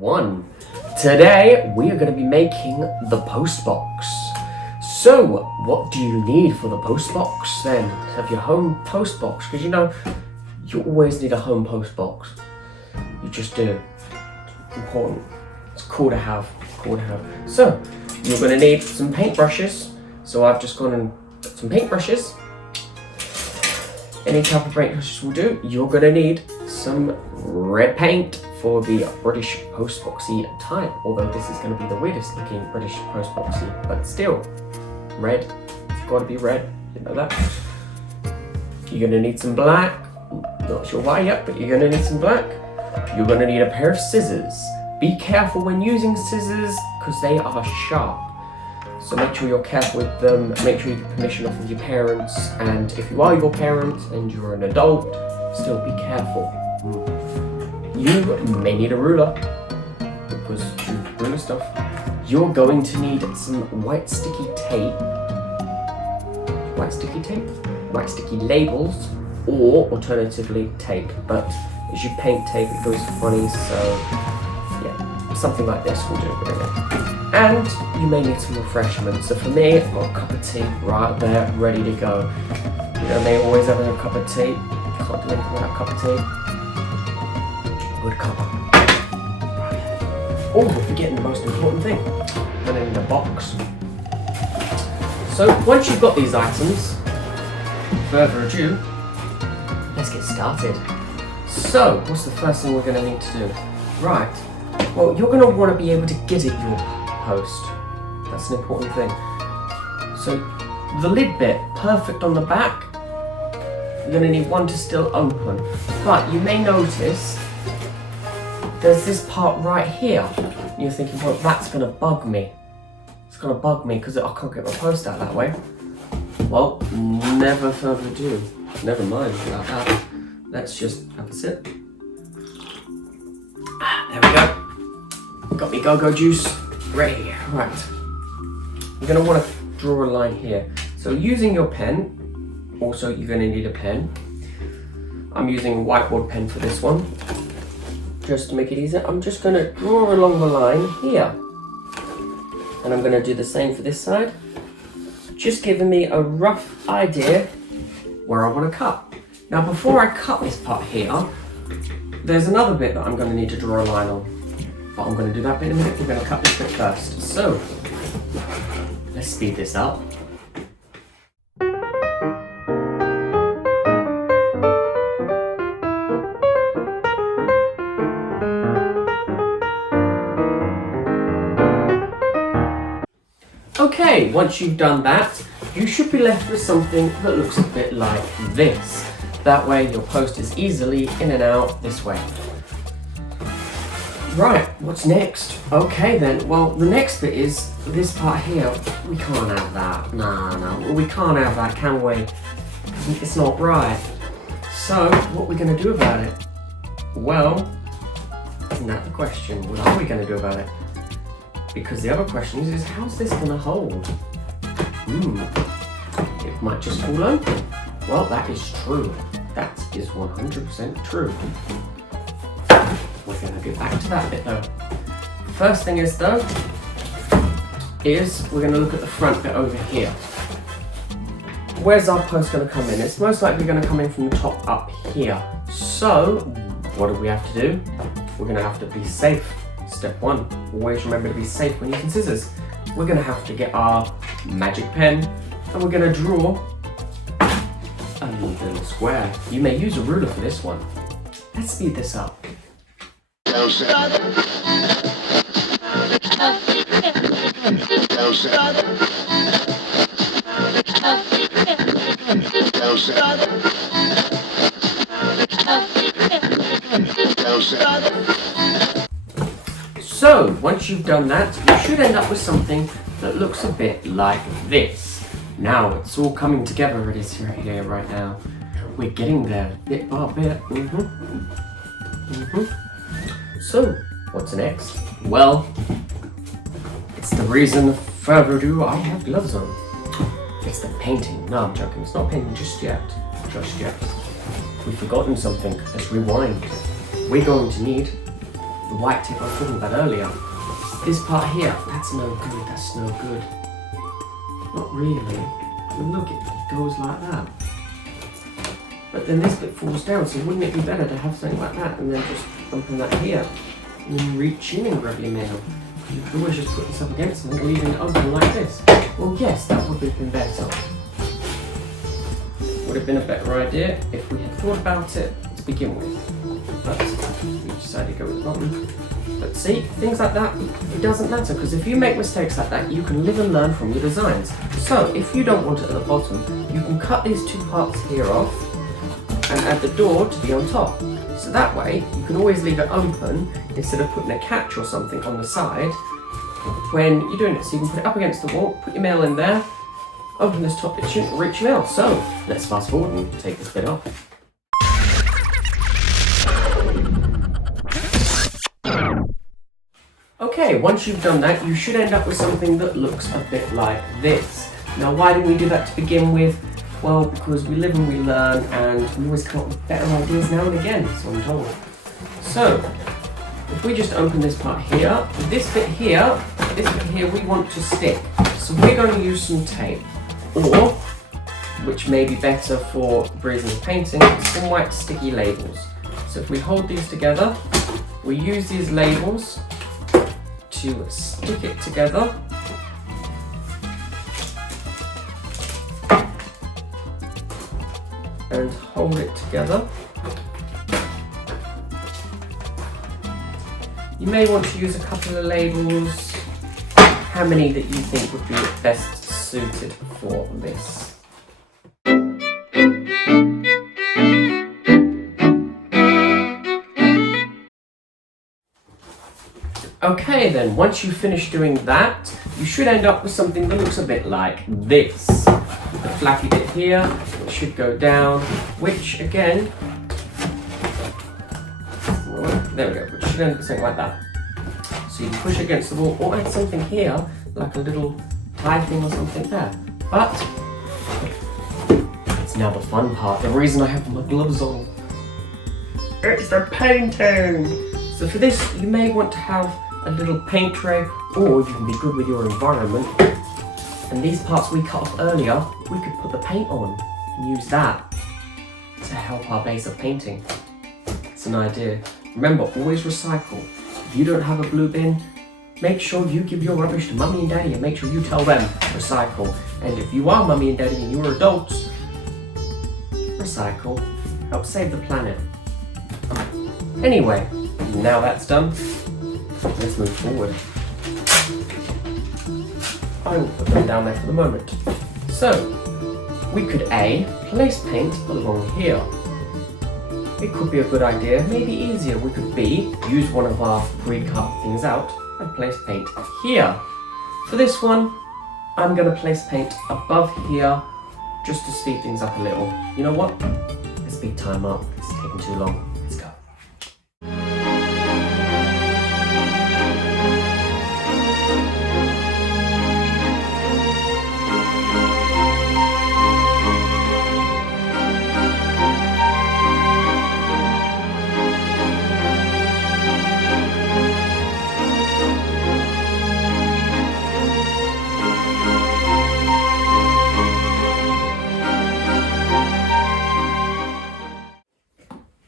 1. Today we are going to be making the Postbox. So what do you need for the Postbox then? Have your home Postbox, because you know you always need a home Postbox. You just do. It's important. It's cool to have. So you're going to need some paintbrushes. So I've just gone and got some paintbrushes. Any type of paintbrushes will do. You're going to need some red paint for the British Postboxy type, although this is going to be the weirdest looking British Postboxy, but still, red, it's got to be red, you know that. You're going to need some black, not sure why yet, but you're going to need some black. You're going to need a pair of scissors. Be careful when using scissors, because they are sharp. So make sure you're careful with them, make sure you get permission off of your parents, and if you are your parents and you're an adult, still be careful. You may need a ruler, because you ruler stuff. You're going to need some white sticky labels, or alternatively tape, but as you paint tape it goes funny, so yeah, something like this will do really. And you may need some refreshments. So for me, I've got a cup of tea right there, ready to go. You know, they always have a cup of tea. Can't do anything without a cup of tea. Good cover. Oh, we're forgetting the most important thing. And in the box. So once you've got these items, further ado, let's get started. So, what's the first thing we're going to need to do? Right. Well, you're going to want to be able to get at your post. That's an important thing. So the lid bit, perfect on the back. You're going to need one to still open. But you may notice there's this part right here. You're thinking, well, that's going to bug me. It's going to bug me because I can't get my post out that way. Well, never further ado. Never mind about that. Let's just have a sip. There we go. Got me go-go juice ready. Right. You're going to want to draw a line here. So using your pen, also you're going to need a pen. I'm using a whiteboard pen for this one. Just to make it easier, I'm just going to draw along the line here. And I'm going to do the same for this side. Just giving me a rough idea where I want to cut. Now before I cut this part here, there's another bit that I'm going to need to draw a line on. But I'm going to do that bit in a minute. We're going to cut this bit first. So, let's speed this up. Okay, once you've done that, you should be left with something that looks a bit like this. That way your post is easily in and out this way. Right, what's next? Okay then, well the next bit is this part here. We can't have that. No, we can't have that, can we? It's not right. So, what are we going to do about it? Well, isn't that the question? What are we going to do about it? Because the other question is how's this going to hold? It might just fall open. Well, that is true. That is 100% true. We're going to get back to that bit though. First thing is though, is we're going to look at the front bit over here. Where's our post going to come in? It's most likely going to come in from the top up here. So, what do we have to do? We're going to have to be safe. Step 1, always remember to be safe when using scissors. We're going to have to get our magic pen and we're going to draw a little square. You may use a ruler for this one. Let's speed this up. So, once you've done that, you should end up with something that looks a bit like this. Now, it's all coming together, it is right here, right now. We're getting there, bit by bit. So, what's next? Well, it's the reason, further ado, I have gloves on. It's the painting. No, I'm joking, it's not painting just yet. We've forgotten something. Let's rewind. We're going to need the white tip I was talking about earlier. This part here, that's no good, that's no good. Not really. But look, it goes like that. But then this bit falls down, so wouldn't it be better to have something like that and then just open that here? And then reach in and grab your mail. You could always just put this up against something, leaving it open like this. Well, yes, that would have been better. Would have been a better idea if we had thought about it to begin with. But we decided to go with the bottom. But see, things like that, it doesn't matter, because if you make mistakes like that, you can live and learn from your designs. So, if you don't want it at the bottom, you can cut these two parts here off and add the door to be on top. So that way, you can always leave it open instead of putting a catch or something on the side when you're doing it. So you can put it up against the wall, put your mail in there, open this top bit, shouldn't reach your mail. So, let's fast forward and take this bit off. Okay, once you've done that, you should end up with something that looks a bit like this. Now, why did we do that to begin with? Well, because we live and we learn, and we always come up with better ideas now and again, so I'm told. So, if we just open this part here, this bit here we want to stick. So we're going to use some tape, or, which may be better for Breezy's painting, some white sticky labels. So if we hold these together, we use these labels to stick it together. And hold it together. You may want to use a couple of labels. How many that you think would be best suited for this? Okay then, once you finish doing that, you should end up with something that looks a bit like this. The flappy bit here, it should go down, which again, there we go, which should end up something like that. So you can push against the wall or add something here, like a little tie thing or something there. But, it's now the fun part, the reason I have my gloves on. It's the painting! So for this, you may want to have a little paint tray, or you can be good with your environment. And these parts we cut off earlier, we could put the paint on and use that to help our base of painting. It's an idea. Remember, always recycle. If you don't have a blue bin, make sure you give your rubbish to Mummy and Daddy and make sure you tell them recycle. And if you are Mummy and Daddy and you're adults, recycle. Help save the planet. Anyway, now that's done, let's move forward. I will put them down there for the moment. So, we could A, place paint along here. It could be a good idea, maybe easier. We could B, use one of our pre-cut things out and place paint here. For this one, I'm going to place paint above here just to speed things up a little. You know what? Let's speed time up. It's taking too long. Let's go.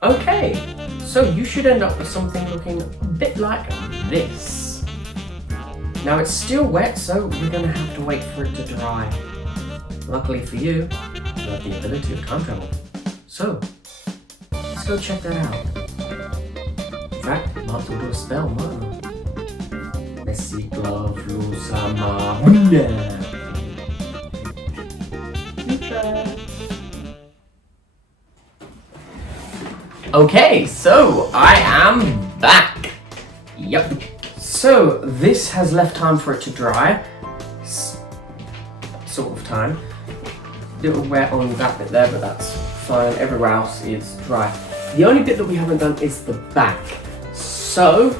Okay, so you should end up with something looking a bit like this. Now it's still wet, so we're going to have to wait for it to dry. Luckily for you, you have the ability of time travel. So, let's go check that out. In fact, I might as well do a spell, mightn't I? Messi glove sama. Okay, so I am back. Yep. So this has left time for it to dry. Sort of time. Little wet on that bit there, but that's fine. Everywhere else is dry. The only bit that we haven't done is the back. So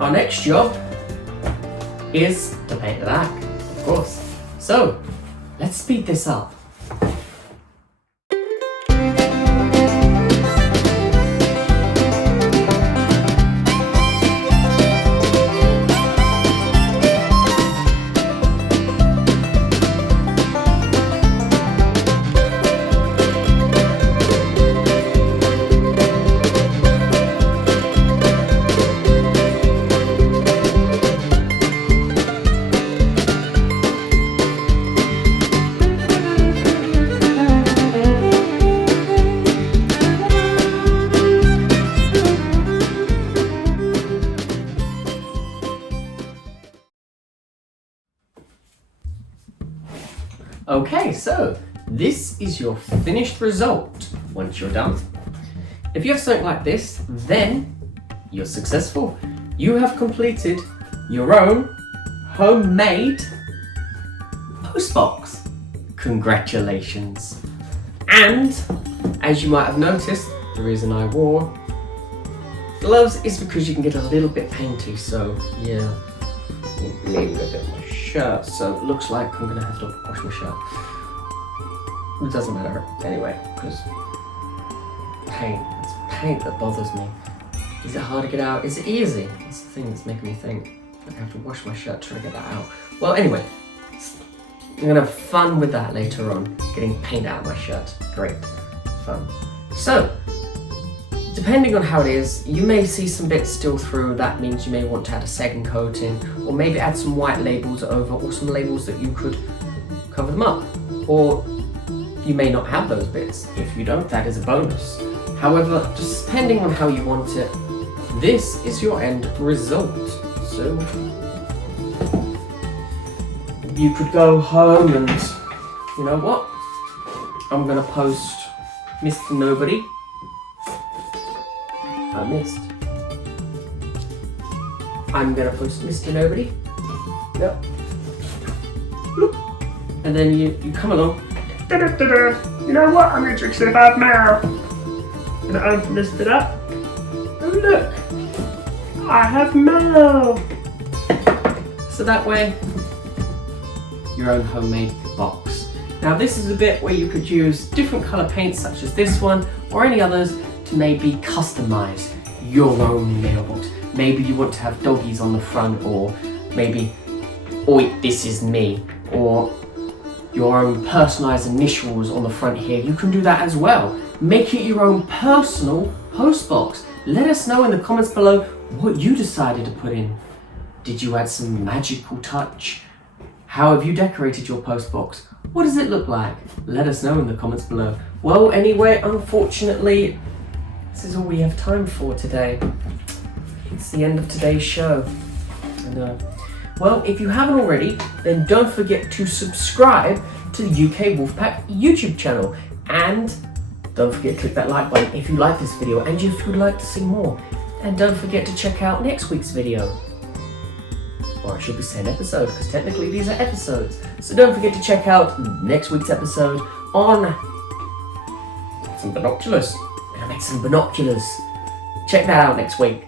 our next job is to paint the back, of course. So let's speed this up. Okay, so this is your finished result once you're done. If you have something like this, then you're successful. You have completed your own homemade postbox. Congratulations. And as you might have noticed, the reason I wore gloves is because you can get a little bit painty, so yeah. Maybe a bit of my shirt, so it looks like I'm gonna have to wash my shirt. It doesn't matter anyway, because it's paint that bothers me. Is it hard to get out? Is it easy? That's the thing that's making me think. I have to wash my shirt trying to get that out. Well, anyway, I'm gonna have fun with that later on, getting paint out of my shirt. Great, fun. So, depending on how it is, you may see some bits still through. That means you may want to add a second coating, or maybe add some white labels over, or some labels that you could cover them up. Or you may not have those bits. If you don't, that is a bonus. However, just depending on how you want it, this is your end result. So, you could go home and, you know what? I'm gonna post Mr. Nobody. I missed. I'm gonna post Mr. Nobody. Yep. Bloop. And then you come along. You know what? I'm gonna drink some bad now. Gonna open this bit up. Oh look! I have mail! So that way, your own homemade box. Now this is a bit where you could use different colour paints such as this one or any others to maybe customise your own mailbox. Maybe you want to have doggies on the front, or maybe, oi, this is me, or your own personalised initials on the front here. You can do that as well. Make it your own personal postbox. Let us know in the comments below what you decided to put in. Did you add some magical touch? How have you decorated your postbox? What does it look like? Let us know in the comments below. Well, anyway, unfortunately, this is all we have time for today. It's the end of today's show. And, well, if you haven't already, then don't forget to subscribe to the UK Wolfpack YouTube channel. And don't forget to click that like button if you like this video and if you'd like to see more. And don't forget to check out next week's video. Or it should be said episode, because technically these are episodes. So don't forget to check out next week's episode on some binoculars. I'm gonna make some binoculars. Check that out next week.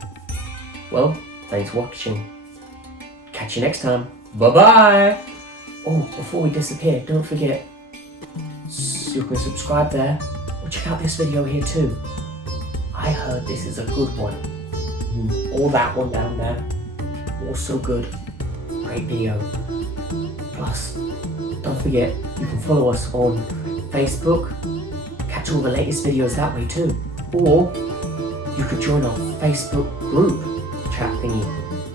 Well, thanks for watching. Catch you next time. Bye-bye. Oh, before we disappear, don't forget, you can subscribe there, or check out this video here too. I heard this is a good one. Or that one down there. Also good. Great video. Plus, don't forget, you can follow us on Facebook. Catch all the latest videos that way too. Or you could join our Facebook group chat thingy.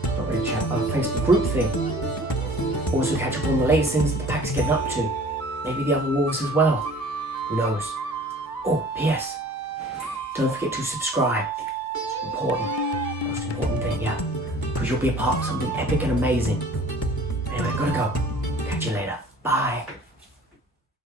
Not really chat, our Facebook group thing. Also catch up on the latest things that the pack's getting up to. Maybe the other wolves as well. Who knows? Oh, P.S. Don't forget to subscribe. It's important. Most important thing, yeah. Because you'll be a part of something epic and amazing. Anyway, gotta go. Catch you later. Bye.